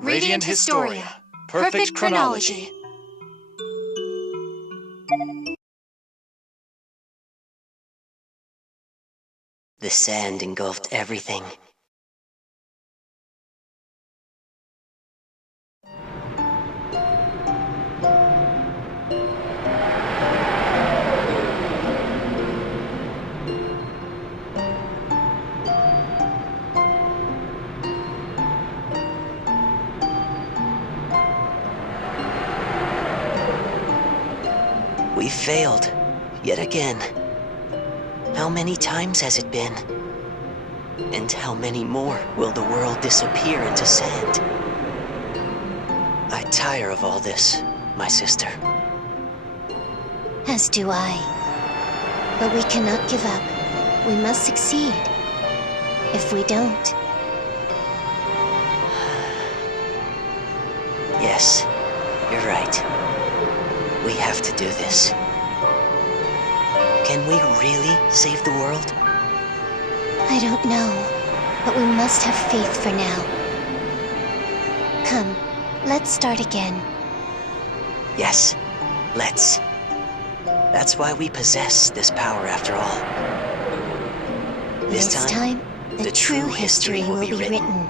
Radiant Historia. Perfect chronology. The sand engulfed everything. We failed, yet again. How many times has it been? And how many more will the world disappear into sand? I tire of all this, my sister. As do I. But we cannot give up. We must succeed. If we don't... Yes, you're right. We have to do this. Can we really save the world? I don't know, but we must have faith for now. Come, let's start again. Yes, let's. That's why we possess this power after all. This time, the true history will be written.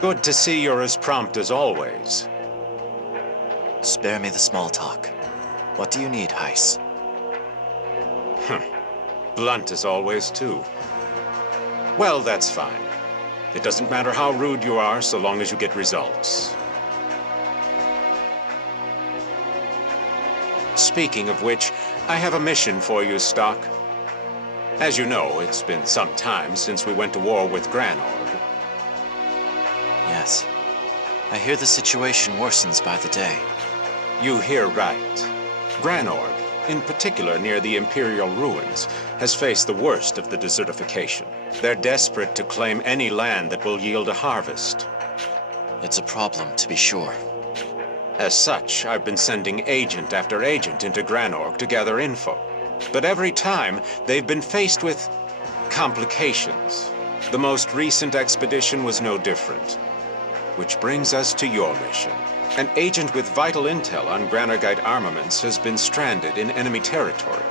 Good to see you're as prompt as always. Spare me the small talk. What do you need, Heiss? Blunt as always, too. Well, that's fine. It doesn't matter how rude you are, so long as you get results. Speaking of which, I have a mission for you, Stocke. As you know, it's been some time since we went to war with Granorg. Yes. I hear the situation worsens by the day. You hear right. Granorg, in particular near the Imperial ruins, has faced the worst of the desertification. They're desperate to claim any land that will yield a harvest. It's a problem, to be sure. As such, I've been sending agent after agent into Granorg to gather info. But every time, they've been faced with complications. The most recent expedition was no different. Which brings us to your mission. An agent with vital intel on Granorgite armaments has been stranded in enemy territory.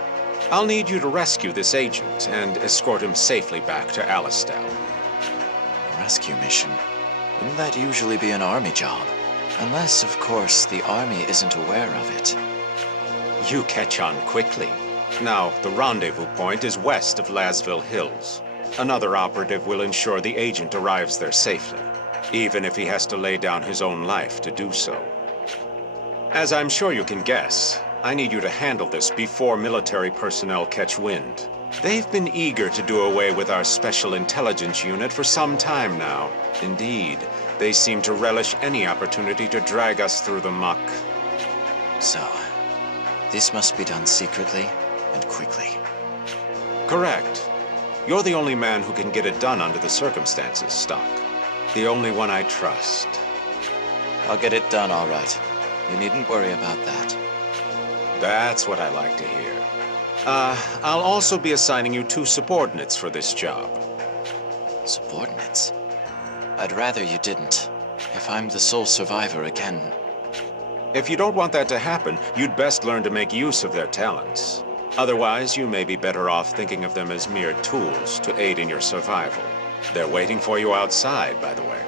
I'll need you to rescue this agent and escort him safely back to Alistel. A rescue mission? Wouldn't that usually be an army job? Unless, of course, the army isn't aware of it. You catch on quickly. Now, the rendezvous point is west of Lasville Hills. Another operative will ensure the agent arrives there safely, even if he has to lay down his own life to do so. As I'm sure you can guess, I need you to handle this before military personnel catch wind. They've been eager to do away with our special intelligence unit for some time now. Indeed, they seem to relish any opportunity to drag us through the muck. So, this must be done secretly and quickly. Correct. You're the only man who can get it done under the circumstances, Stocke. The only one I trust. I'll get it done, all right. You needn't worry about that. That's what I like to hear. I'll also be assigning you 2 subordinates for this job. Subordinates? I'd rather you didn't. If I'm the sole survivor again... If you don't want that to happen, you'd best learn to make use of their talents. Otherwise, you may be better off thinking of them as mere tools to aid in your survival. They're waiting for you outside, by the way.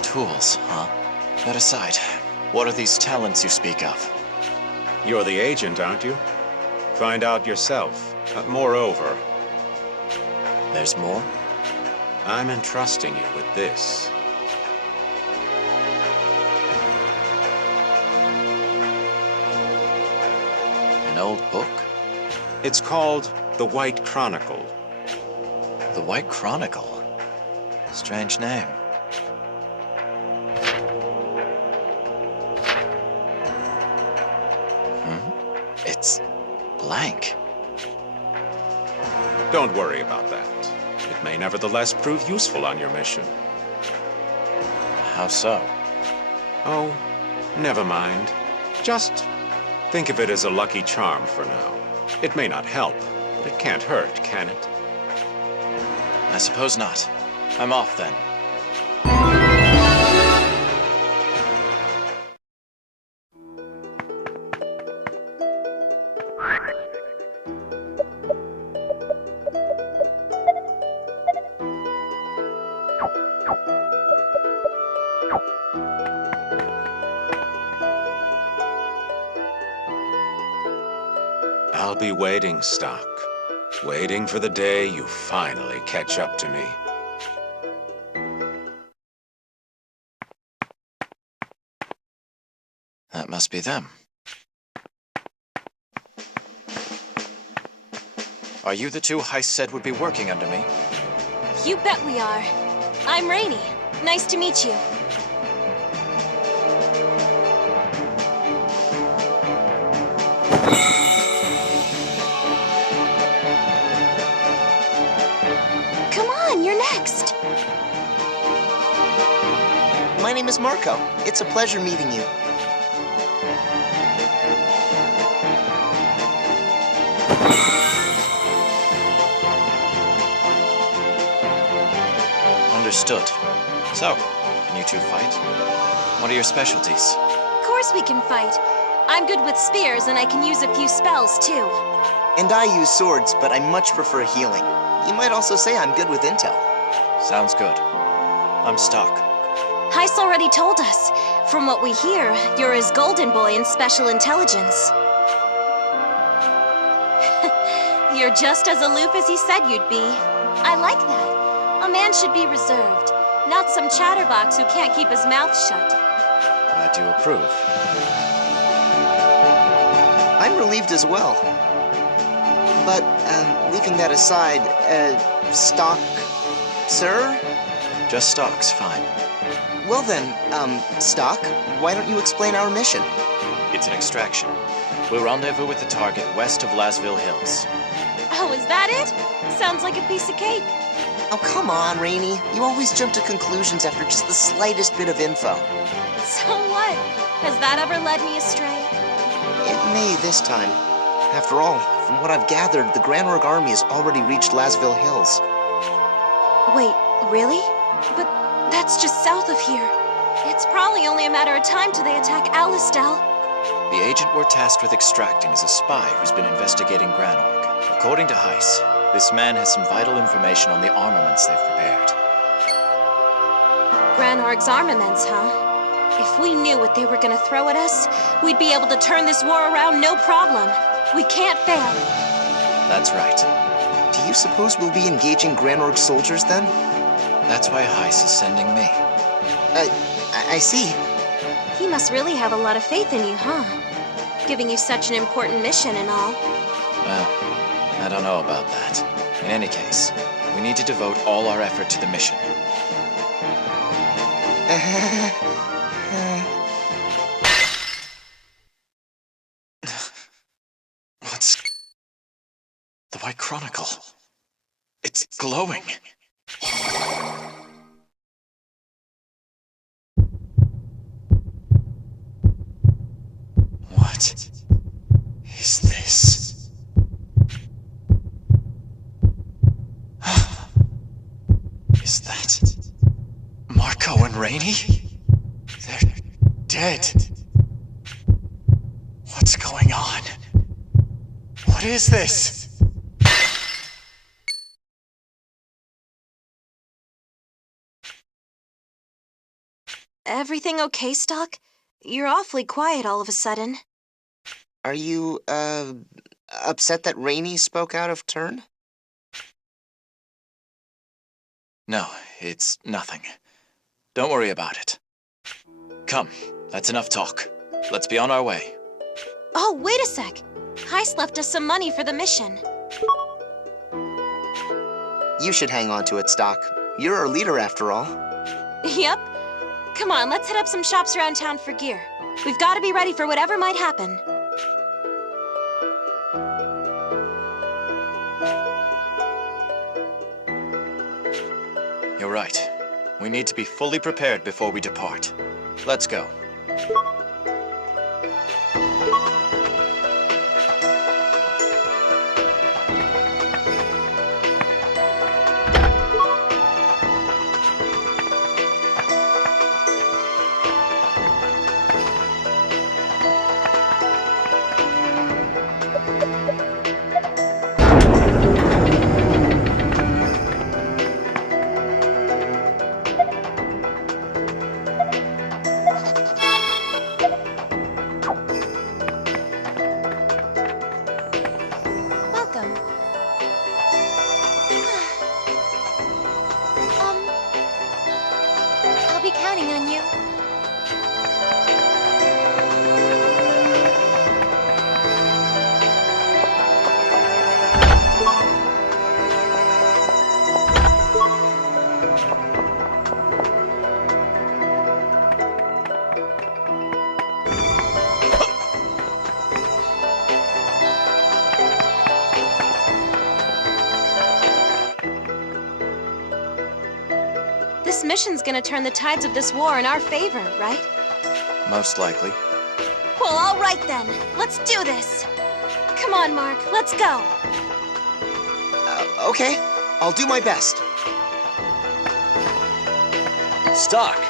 Tools, huh? That aside, what are these talents you speak of? You're the agent, aren't you? Find out yourself. Moreover... There's more? I'm entrusting you with this. An old book? It's called the White Chronicle. The White Chronicle? Strange name. It's blank. Don't worry about that. It may nevertheless prove useful on your mission. How so? Oh, never mind. Just think of it as a lucky charm for now. It may not help, but it can't hurt, can it? I suppose not. I'm off then. I'll be waiting, Stocke. Waiting for the day you finally catch up to me. That must be them. Are you the 2 Heist said would be working under me? You bet we are. I'm Rainey. Nice to meet you. Come on, you're next. My name is Marco. It's a pleasure meeting you. Understood. So, can you 2 fight? What are your specialties? Of course we can fight. I'm good with spears and I can use a few spells too. And I use swords, but I much prefer healing. You might also say I'm good with intel. Sounds good. I'm Stocke. Heist already told us. From what we hear, you're his golden boy in special intelligence. You're just as aloof as he said you'd be. I like that. A man should be reserved, not some chatterbox who can't keep his mouth shut. Glad you approve. I'm relieved as well. But, leaving that aside, Stocke, sir? Just Stocke's fine. Well then, Stocke, why don't you explain our mission? It's an extraction. We'll rendezvous with the target west of Lasville Hills. Oh, is that it? Sounds like a piece of cake. Oh, come on, Rainey. You always jump to conclusions after just the slightest bit of info. So what? Has that ever led me astray? It may this time. After all, from what I've gathered, the Grand Org army has already reached Lasville Hills. Wait, really? But that's just south of here. It's probably only a matter of time till they attack Alistel. The agent we're tasked with extracting is a spy who's been investigating Granorg. According to Heiss, this man has some vital information on the armaments they've prepared. Granorg's armaments, huh? If we knew what they were gonna throw at us, we'd be able to turn this war around no problem. We can't fail. That's right. Do you suppose we'll be engaging Granorg soldiers then? That's why Heiss is sending me. I see. He must really have a lot of faith in you, huh? giving you such an important mission and all. Well, I don't know about that. In any case, we need to devote all our effort to the mission. What's... the White Chronicle? It's glowing. What is this? Is that Marco and Rainey? They're dead. What's going on? What is this? Everything okay, Stocke? You're awfully quiet all of a sudden. Are you, upset that Rainey spoke out of turn? No, it's nothing. Don't worry about it. Come, that's enough talk. Let's be on our way. Oh, wait a sec. Heist left us some money for the mission. You should hang on to it, Stocke. You're our leader, after all. Yep. Come on, let's hit up some shops around town for gear. We've got to be ready for whatever might happen. You're right. We need to be fully prepared before we depart. Let's go. Welcome. I'll be counting on you. This mission's gonna turn the tides of this war in our favor, right? Most likely. Well, all right then. Let's do this. Come on, Mark. Let's go. Okay. I'll do my best. Stocke!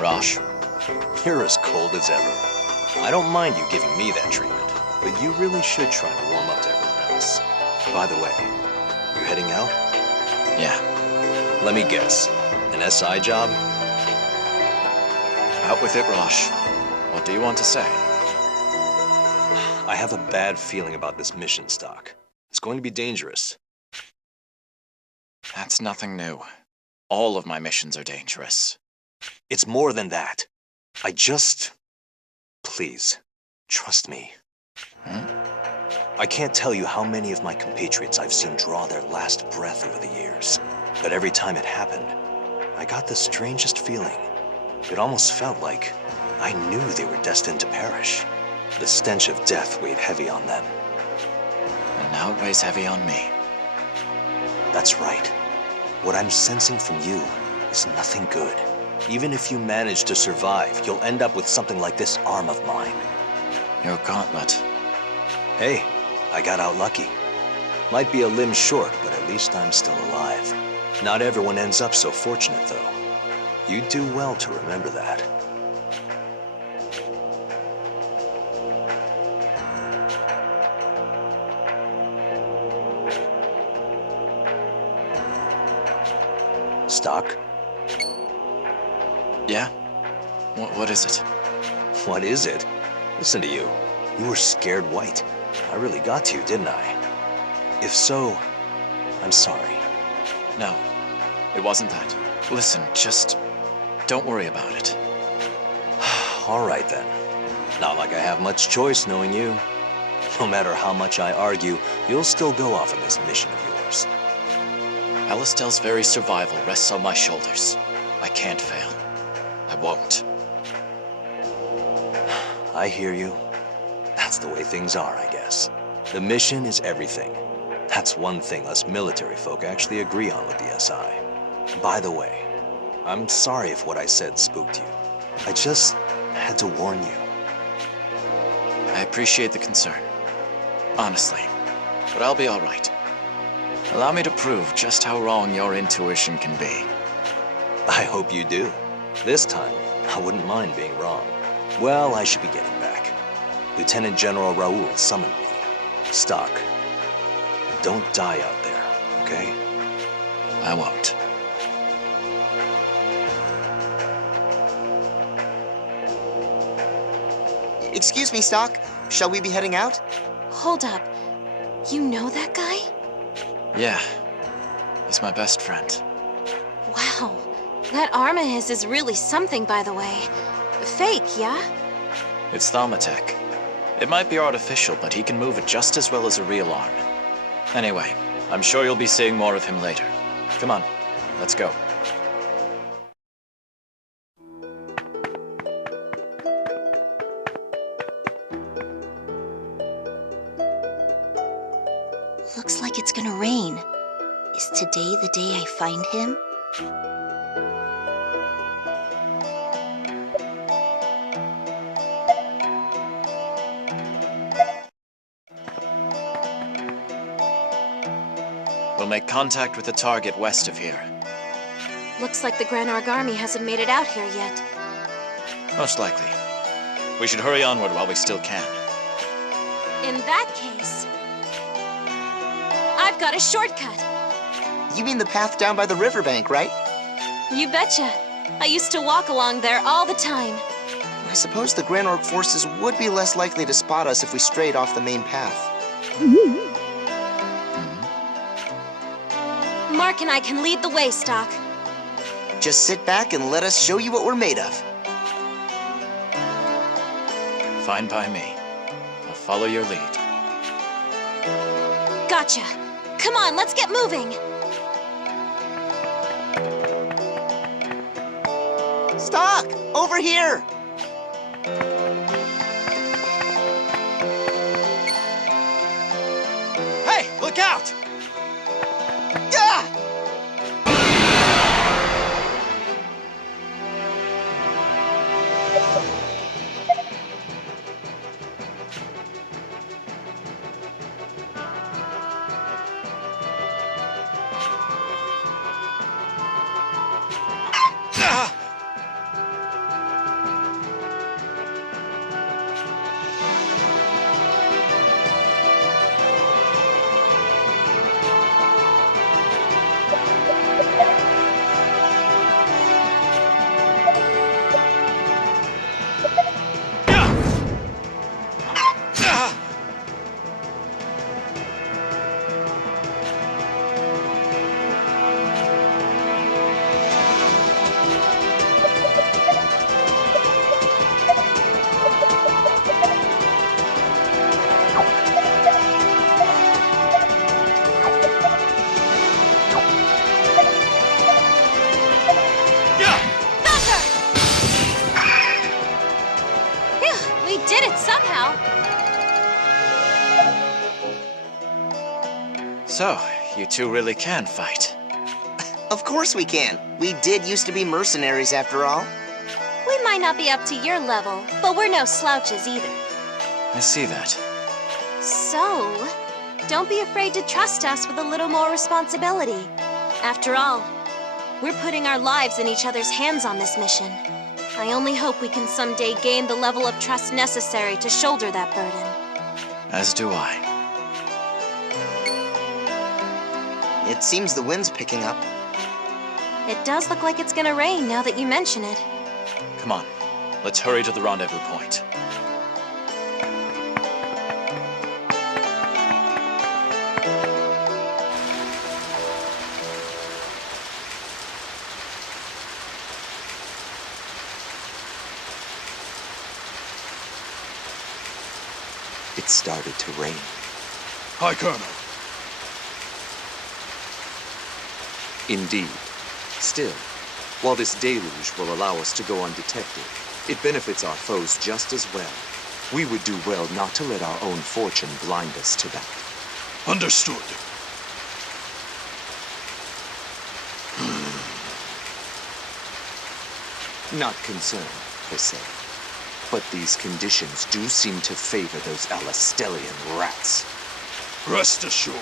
Rosh, You're as cold as ever. I don't mind you giving me that treatment, but you really should try to warm up to everyone else. By the way, you heading out? yeah, Let me guess. An SI job? out with it, Rosh. What do you want to say? I have a bad feeling about this mission, Stocke. It's going to be dangerous. That's nothing new. All of my missions are dangerous. It's more than that. Please, trust me. I can't tell you how many of my compatriots I've seen draw their last breath over the years. But every time it happened, I got the strangest feeling. It almost felt like I knew they were destined to perish. The stench of death weighed heavy on them. And now it weighs heavy on me. That's right. What I'm sensing from you is nothing good. Even if you manage to survive, you'll end up with something like this arm of mine. Your gauntlet. Hey, I got out lucky. Might be a limb short, but at least I'm still alive. Not everyone ends up so fortunate, though. You'd do well to remember that. Stocke? Yeah? What is it? What is it? Listen to you. You were scared white. I really got to you, didn't I? If so, I'm sorry. No, it wasn't that. Listen, just don't worry about it. All right then. Not like I have much choice knowing you. No matter how much I argue, you'll still go off on this mission of yours. Alistel's very survival rests on my shoulders. I can't fail. I won't. I hear you. That's the way things are, I guess. The mission is everything. That's one thing us military folk actually agree on with the SI. By the way, I'm sorry if what I said spooked you. I just had to warn you. I appreciate the concern. Honestly. But I'll be all right. Allow me to prove just how wrong your intuition can be. I hope you do. This time, I wouldn't mind being wrong. Well, I should be getting back. Lieutenant General Raoul summoned me. Stocke, don't die out there, okay? I won't. Excuse me, Stocke. Shall we be heading out? Hold up. You know that guy? Yeah. He's my best friend. Wow. That arm of his is really something, by the way. Fake, yeah? It's Thaumatek. It might be artificial, but he can move it just as well as a real arm. Anyway, I'm sure you'll be seeing more of him later. Come on, let's go. Looks like it's gonna rain. Is today the day I find him? We'll make contact with the target west of here. Looks like the Granorg army hasn't made it out here yet. Most likely. We should hurry onward while we still can. In that case, I've got a shortcut. You mean the path down by the riverbank, right? You betcha. I used to walk along there all the time. I suppose the Granorg forces would be less likely to spot us if we strayed off the main path. Mark and I can lead the way, Stocke. Just sit back and let us show you what we're made of. Fine by me. I'll follow your lead. Gotcha. Come on, let's get moving. Stocke! Over here! Hey, look out! Ah! So, you two really can fight. Of course we can. We did used to be mercenaries after all. We might not be up to your level, but we're no slouches either. I see that. So, don't be afraid to trust us with a little more responsibility. After all, we're putting our lives in each other's hands on this mission. I only hope we can someday gain the level of trust necessary to shoulder that burden. As do I. It seems the wind's picking up. It does look like it's gonna rain now that you mention it. Come on, Let's hurry to the rendezvous point. It started to rain. Hi, Colonel. Indeed. Still, while this deluge will allow us to go undetected, it benefits our foes just as well. We would do well not to let our own fortune blind us to that. Understood. Not concerned, per se. But these conditions do seem to favor those Alistelian rats. Rest assured.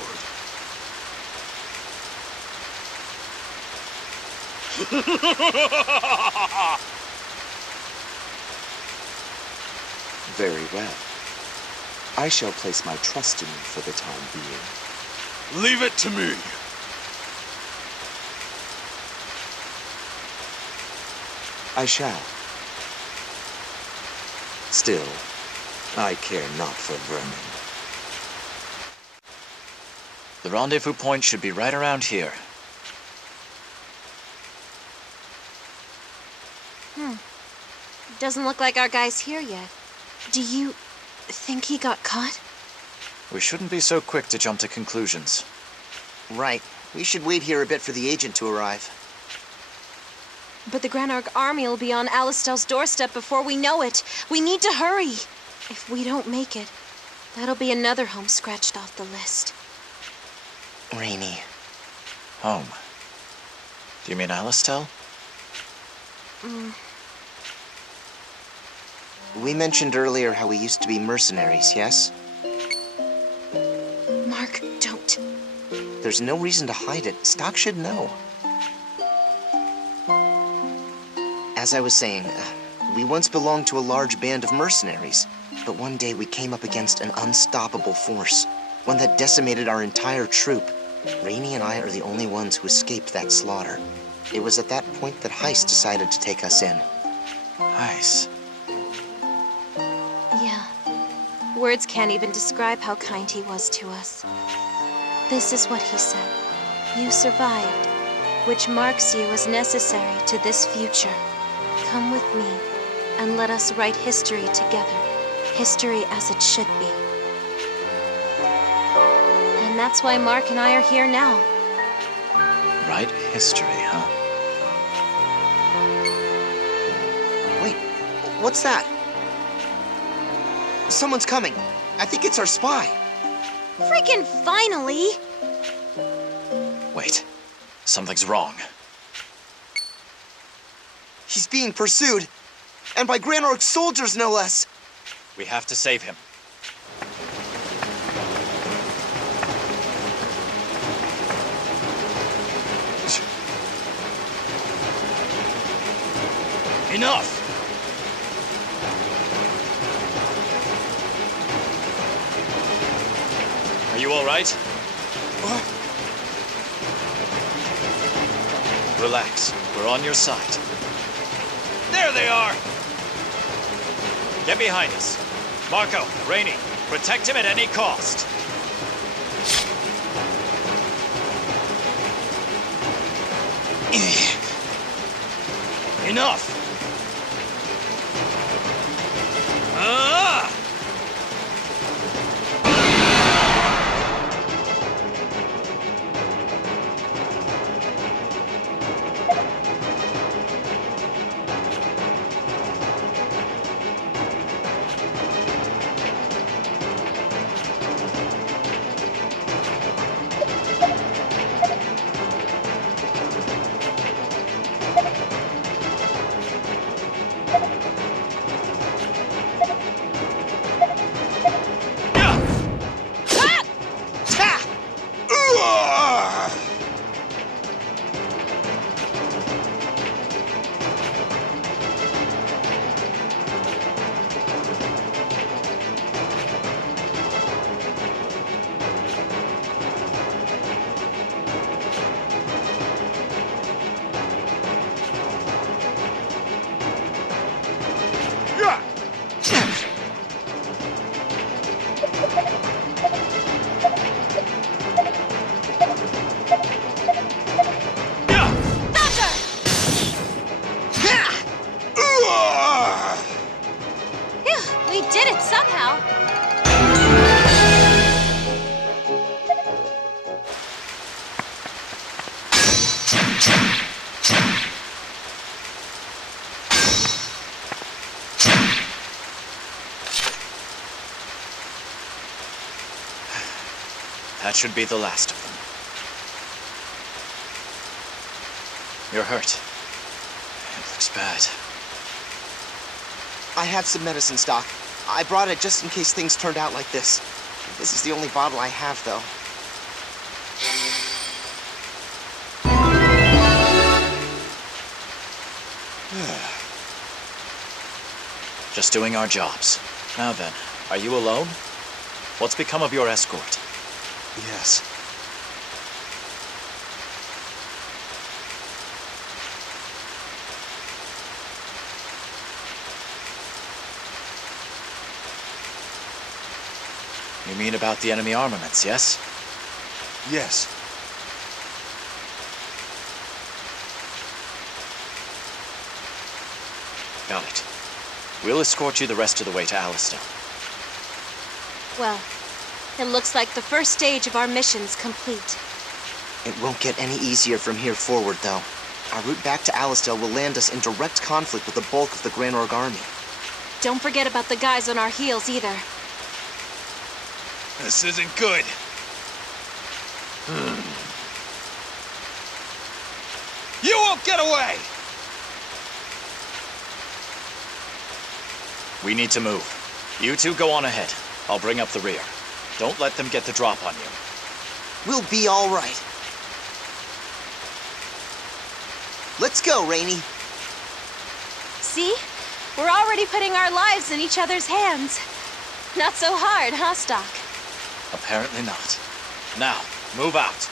Very well. I shall place my trust in you for the time being. Leave it to me. I shall. Still, I care not for vermin. The rendezvous point should be right around here. Doesn't look like our guy's here yet. Do you think he got caught? We shouldn't be so quick to jump to conclusions. Right. We should wait here a bit for the agent to arrive. But the Granorg army will be on Alistel's doorstep before we know it. We need to hurry. If we don't make it, that'll be another home scratched off the list. Rainy. Home. Do you mean Alistel? We mentioned earlier how we used to be mercenaries, yes? Mark, don't. There's no reason to hide it. Stocke should know. As I was saying, we once belonged to a large band of mercenaries, but one day we came up against an unstoppable force, one that decimated our entire troop. Rainy and I are the only ones who escaped that slaughter. It was at that point that Heist decided to take us in. Nice. Yeah. Words can't even describe how kind he was to us. This is what he said. You survived, which marks you as necessary to this future. Come with me, and let us write history together. History as it should be. And that's why Mark and I are here now. Write history, huh? Wait, what's that? Someone's coming. I think it's our spy. Freaking finally! Wait. Something's wrong. He's being pursued. And by Granorg's soldiers, no less. We have to save him. Enough! Are you all right? Relax. We're on your side. There they are! Get behind us. Marco, Rainy, protect him at any cost. Enough! Ah! it somehow. That should be the last of them. You're hurt. It looks bad. I have some medicine, Stocke. I brought it just in case things turned out like this. This is the only bottle I have, though. Just doing our jobs. Now then, are you alone? What's become of your escort? Yes. You mean about the enemy armaments, yes? Yes. Got it. We'll escort you the rest of the way to Alistel. Well, it looks like the first stage of our mission's complete. It won't get any easier from here forward, though. Our route back to Alistel will land us in direct conflict with the bulk of the Granorg army. Don't forget about the guys on our heels either. This isn't good. You won't get away! We need to move. You two go on ahead. I'll bring up the rear. Don't let them get the drop on you. We'll be all right. Let's go, Rainy. See? We're already putting our lives in each other's hands. Not so hard, huh, Stocke? Apparently not. Now, move out.